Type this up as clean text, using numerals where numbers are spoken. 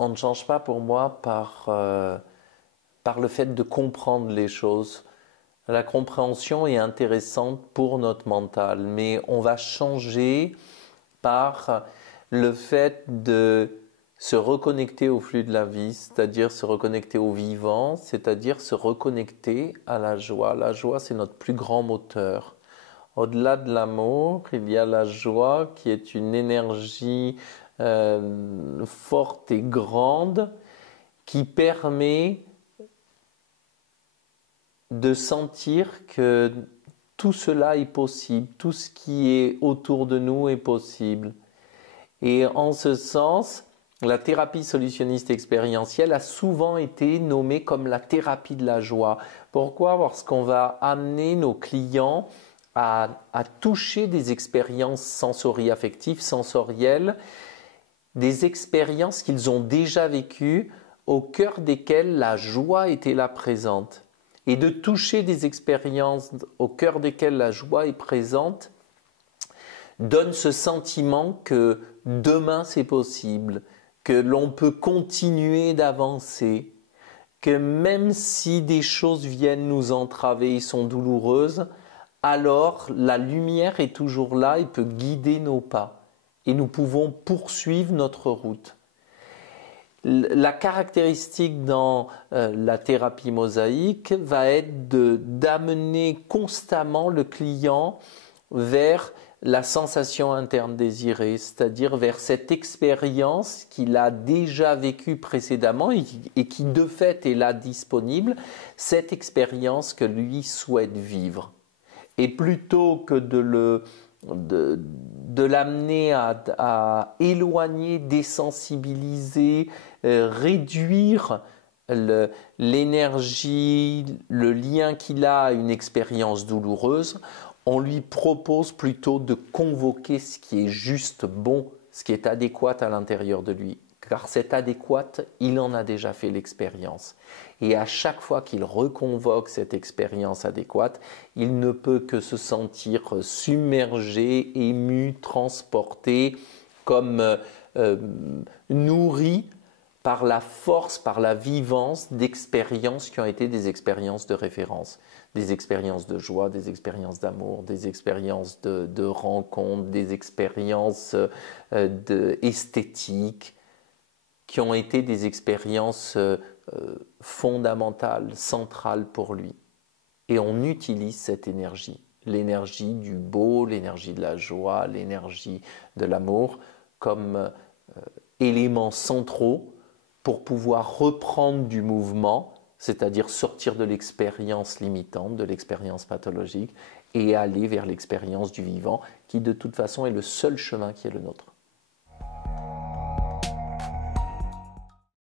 On ne change pas pour moi par le fait de comprendre les choses. La compréhension est intéressante pour notre mental, mais on va changer par le fait de se reconnecter au flux de la vie, c'est-à-dire se reconnecter au vivant, c'est-à-dire se reconnecter à la joie. La joie, c'est notre plus grand moteur. Au-delà de l'amour, il y a la joie qui est une énergie forte et grande qui permet de sentir que tout cela est possible, tout ce qui est autour de nous est possible. Et en ce sens, la thérapie solutionniste expérientielle a souvent été nommée comme la thérapie de la joie. Pourquoi? Parce qu'on va amener nos clients à toucher des expériences sensorio-affectives, sensorielles, des expériences qu'ils ont déjà vécues, au cœur desquelles la joie était là présente. Et de toucher des expériences au cœur desquelles la joie est présente donne ce sentiment que demain c'est possible, que l'on peut continuer d'avancer, que même si des choses viennent nous entraver et sont douloureuses, alors la lumière est toujours là et peut guider nos pas. Et nous pouvons poursuivre notre route. La caractéristique dans la thérapie mosaïque va être d'amener constamment le client vers la sensation interne désirée, c'est-à-dire vers cette expérience qu'il a déjà vécue précédemment et qui de fait est là disponible, cette expérience que lui souhaite vivre. Et plutôt que de l'amener à éloigner, désensibiliser, réduire l'énergie, le lien qu'il a à une expérience douloureuse, on lui propose plutôt de convoquer ce qui est juste bon, ce qui est adéquat à l'intérieur de lui. Car cet adéquat, il en a déjà fait l'expérience. Et à chaque fois qu'il reconvoque cette expérience adéquate, il ne peut que se sentir submergé, ému, transporté, comme nourri par la force, par la vivance d'expériences qui ont été des expériences de référence, des expériences de joie, des expériences d'amour, des expériences de rencontres, des expériences esthétiques, qui ont été des expériences fondamentales, centrales pour lui. Et on utilise cette énergie, l'énergie du beau, l'énergie de la joie, l'énergie de l'amour, comme éléments centraux pour pouvoir reprendre du mouvement, c'est-à-dire sortir de l'expérience limitante, de l'expérience pathologique, et aller vers l'expérience du vivant, qui de toute façon est le seul chemin qui est le nôtre.